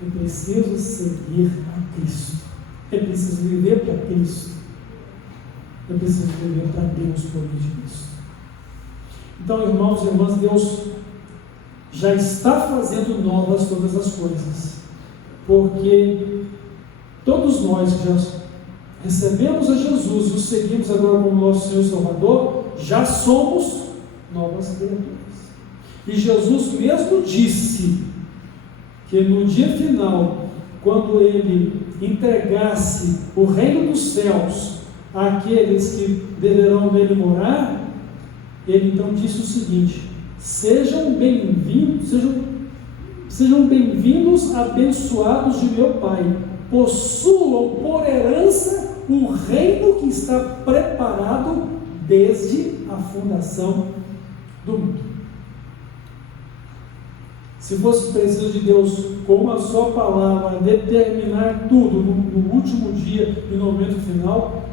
É preciso seguir a Cristo, é preciso viver para Cristo, é preciso viver para Deus por meio de Cristo. Então, irmãos e irmãs, Deus já está fazendo novas todas as coisas, porque todos nós que já recebemos a Jesus e o seguimos agora como nosso Senhor e Salvador, já somos novas criaturas. E Jesus mesmo disse que no dia final, quando Ele entregasse o reino dos céus àqueles que deverão nele morar, Ele então disse o seguinte: sejam bem-vindos, abençoados de meu Pai, possuam por herança o reino que está preparado desde a fundação do mundo. Se fosse preciso de Deus, com uma só palavra, determinar tudo no último dia e no momento final,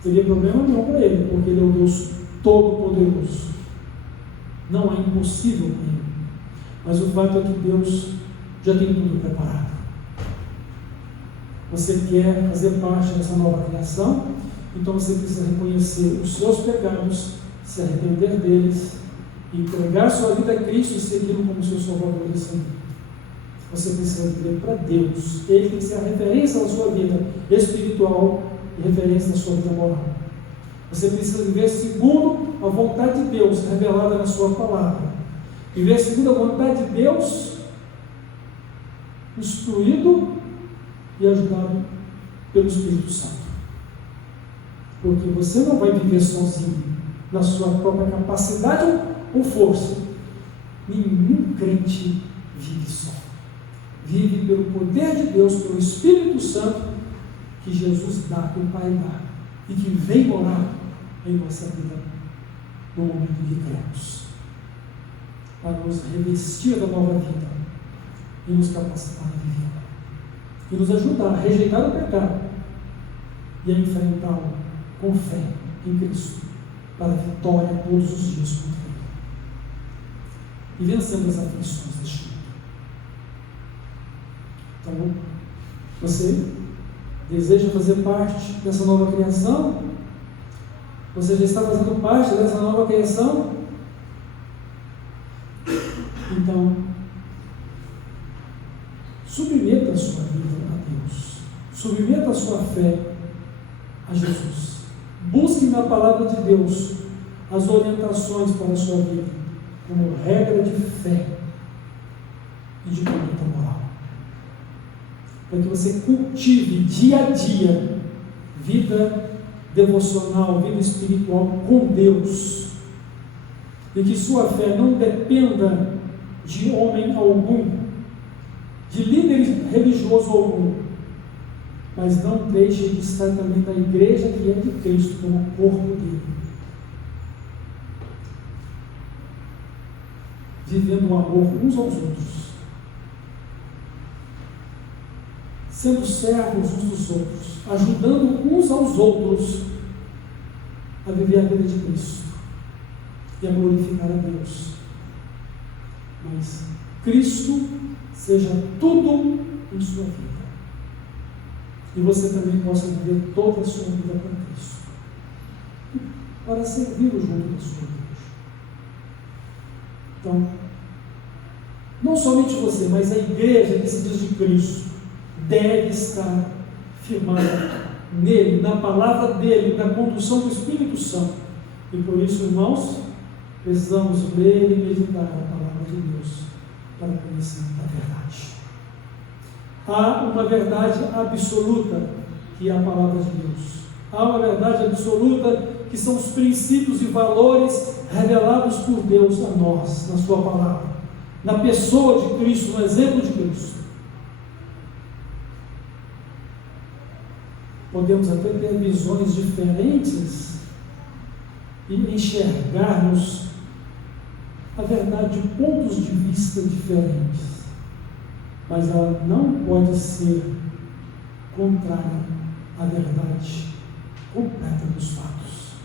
seria problema nenhum para Ele, porque Ele é o Deus Todo-Poderoso. Não é impossível para Ele. Mas o fato é que Deus já tem tudo preparado. Você quer fazer parte dessa nova criação? Então você precisa reconhecer os seus pecados, se arrepender deles, entregar sua vida a Cristo e segui-lo como seu Salvador e Senhor. Você precisa viver para Deus. Ele tem que ser a referência da sua vida espiritual e referência da sua vida moral. Você precisa viver segundo a vontade de Deus revelada na sua palavra. Viver segundo a vontade de Deus, instruído e ajudado pelo Espírito Santo. Porque você não vai viver sozinho, na sua própria capacidade ou força. Nenhum crente vive só. Vive pelo poder de Deus, pelo Espírito Santo, que Jesus dá, que o Pai dá, e que vem morar em nossa vida no momento em que cremos, para nos revestir da nova vida e nos capacitar a viver, e nos ajudar a rejeitar o pecado e a enfrentá-lo com fé em Cristo, para a vitória todos os dias contra Ele, e vencendo as aflições deste mundo. Então, você deseja fazer parte dessa nova criação? Você já está fazendo parte dessa nova criação? Então, submeta a sua vida a Deus. Submeta a sua fé a Jesus. Busque na palavra de Deus as orientações para a sua vida, como regra de fé e de conduta moral, para que você cultive dia a dia vida devocional, vida espiritual com Deus, e que sua fé não dependa de homem algum, de líder religioso algum, mas não deixe de estar também na igreja que é de Cristo, como corpo dele, vivendo o amor uns aos outros, sendo servos uns dos outros, ajudando uns aos outros a viver a vida de Cristo e a glorificar a Deus. Mas Cristo seja tudo em sua vida, e você também possa viver toda a sua vida para Cristo, para servi-lo junto da sua igreja. Então, não somente você, mas a igreja que se diz de Cristo deve estar firmada nele, na palavra dele, na condução do Espírito Santo. E por isso, irmãos, precisamos ler e meditar a palavra de Deus para conhecer a verdade. Há uma verdade absoluta, que é a palavra de Deus. Há uma verdade absoluta, que são os princípios e valores revelados por Deus a nós, na sua palavra, na pessoa de Cristo, no exemplo de Cristo. Podemos até ter visões diferentes e enxergarmos a verdade de pontos de vista diferentes, mas ela não pode ser contrária à verdade completa dos fatos.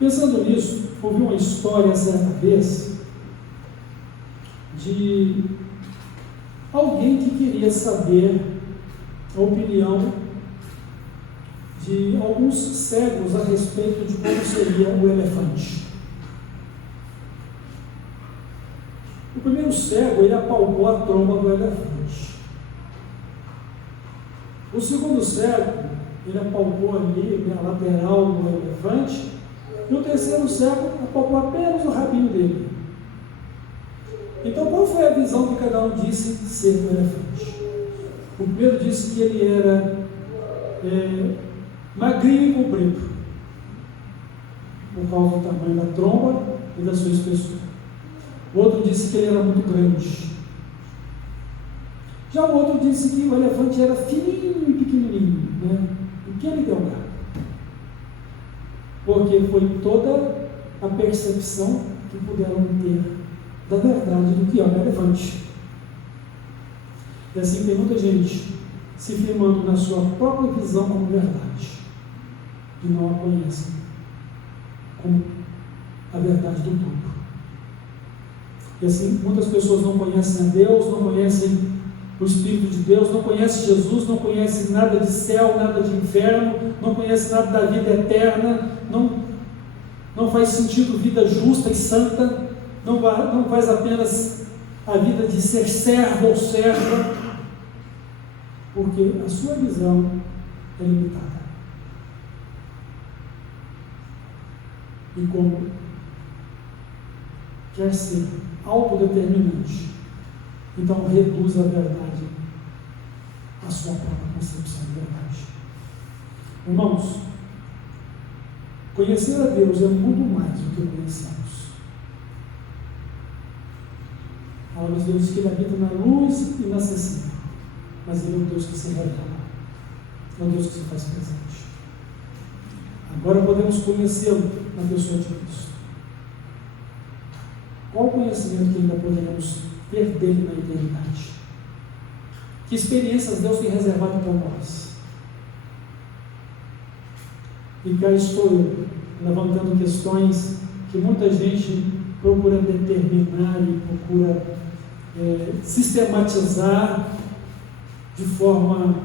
Pensando nisso, ouvi uma história certa vez de alguém que queria saber a opinião de alguns cegos a respeito de como seria o elefante. O primeiro cego, ele apalpou a tromba do elefante. O segundo cego, ele apalpou ali a lateral do elefante. E o terceiro cego apalpou apenas o rabinho dele. Então, qual foi a visão que cada um disse ser do elefante? O primeiro disse que ele era magrinho e comprido, por causa do tamanho da tromba e da sua espessura. O outro disse que ele era muito grande. Já o outro disse que o elefante era fininho e pequenininho, pequeno e delgado. Porque foi toda a percepção que puderam ter da verdade do que é um elefante. E assim tem muita gente se firmando na sua própria visão como verdade, e não a conhecem como a verdade do todo. E assim, muitas pessoas não conhecem a Deus, não conhecem o Espírito de Deus, não conhecem Jesus, não conhecem nada de céu, nada de inferno, não conhecem nada da vida eterna, não faz sentido vida justa e santa, não faz apenas a vida de ser servo ou serva, porque a sua visão é limitada. E como quer ser autodeterminante, então reduz a verdade à sua própria concepção de verdade. Irmãos, conhecer a Deus é muito mais do que conhecemos. A palavra de Deus diz que Ele habita na luz inacessível, mas Ele é o Deus que se revela, é o Deus que se faz presente. Agora podemos conhecê-lo na pessoa de Cristo. Qual o conhecimento que ainda poderemos ter dele na eternidade? Que experiências Deus tem reservado para nós? E cá estou eu, levantando questões que muita gente procura determinar e procura sistematizar de forma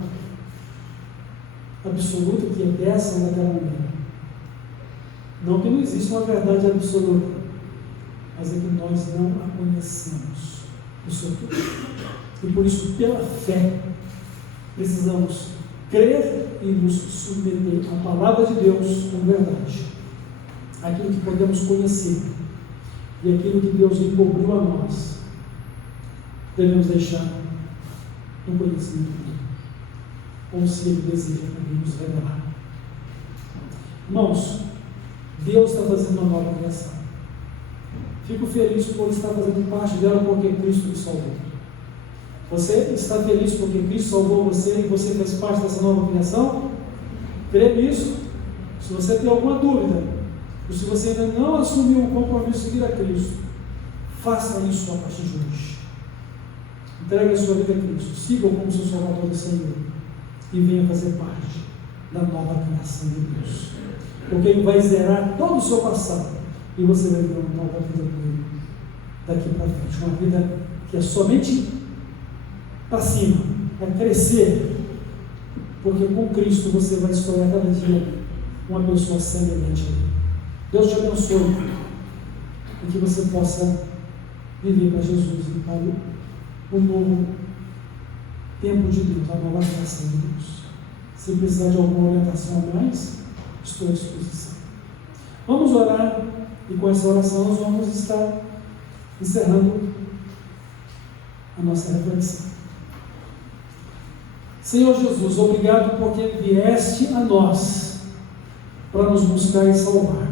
absoluta, que é dessa ou daquela maneira. Não que não exista uma verdade absoluta, mas é que nós não a conhecemos, isso é tudo. E por isso, pela fé, precisamos crer e nos submeter à palavra de Deus como verdade, aquilo que podemos conhecer e aquilo que Deus encobriu a nós, devemos deixar no conhecimento dele, ou se ele deseja também nos revelar. Irmãos, Deus está fazendo uma nova criação. Fico feliz por estar fazendo parte dela, porque Cristo me salvou. Você está feliz porque Cristo salvou você e você faz parte dessa nova criação? Crê nisso? Se você tem alguma dúvida, ou se você ainda não assumiu o compromisso de seguir a Cristo, faça isso a partir de hoje. Entregue a sua vida a Cristo, siga-o como seu Salvador e Senhor, e venha fazer parte da nova criação de Deus, porque Ele vai zerar todo o seu passado e você vai ver uma nova vida com Ele daqui para frente, uma vida que é somente para cima, para crescer, porque com Cristo você vai se tornar cada dia uma pessoa semelhante a Ele. Deus te abençoe e que você possa viver para Jesus e para o novo tempo de Deus, a nova criação de Deus. Se precisar de alguma orientação a mais, estou à disposição. Vamos orar, e com essa oração nós vamos estar encerrando a nossa reflexão. Senhor Jesus, obrigado porque vieste a nós para nos buscar e salvar.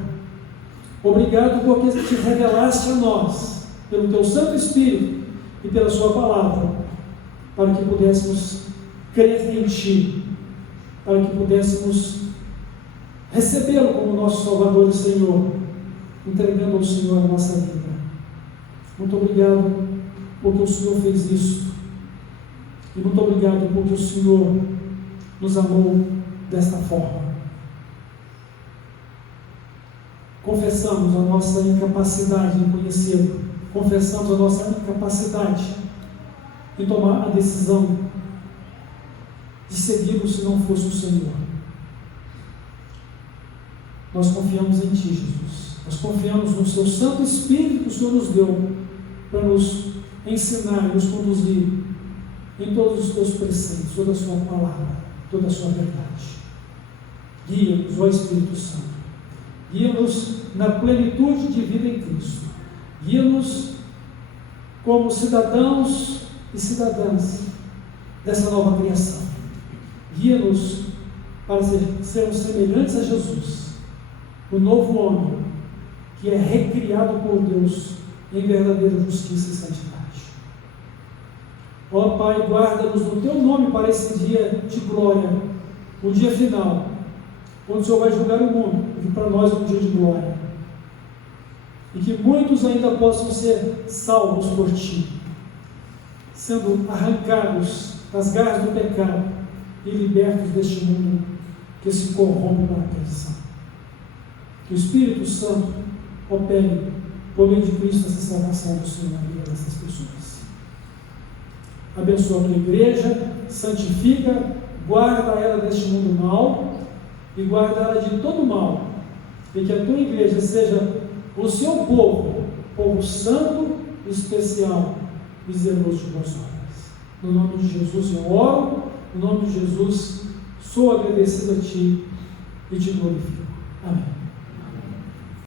Obrigado porque te revelaste a nós pelo teu Santo Espírito e pela sua palavra, para que pudéssemos crer em Ti, para que pudéssemos recebê-lo como nosso Salvador e Senhor, entregando ao Senhor a nossa vida. Muito obrigado porque o Senhor fez isso, e muito obrigado porque o Senhor nos amou desta forma. Confessamos a nossa incapacidade em conhecê-lo, confessamos a nossa incapacidade em tomar a decisão de segui-lo se não fosse o Senhor. Nós confiamos em Ti, Jesus. Nós confiamos no Seu Santo Espírito que o Senhor nos deu para nos ensinar e nos conduzir em todos os Teus preceitos, toda a Sua palavra, toda a Sua verdade. Guia-nos, ó Espírito Santo. Guia-nos na plenitude de vida em Cristo. Guia-nos como cidadãos e cidadãs dessa nova criação. Guia-nos para sermos semelhantes a Jesus, o novo homem que é recriado por Deus em verdadeira justiça e santidade. Ó Pai, guarda-nos no Teu nome para esse dia de glória, o dia final, quando o Senhor vai julgar o mundo, e para nós é um dia de glória. E que muitos ainda possam ser salvos por Ti, sendo arrancados das garras do pecado e libertos deste mundo que se corrompe para a perdição. Que o Espírito Santo opere por meio de Cristo essa salvação do Senhor na vida dessas pessoas. Abençoa a tua igreja, santifica, guarda ela deste mundo mau e guarda ela de todo mal, e que a tua igreja seja o seu povo, povo santo, especial e zeloso de boas obras. No nome de Jesus eu oro, no nome de Jesus sou agradecido a Ti e Te glorifico. Amém.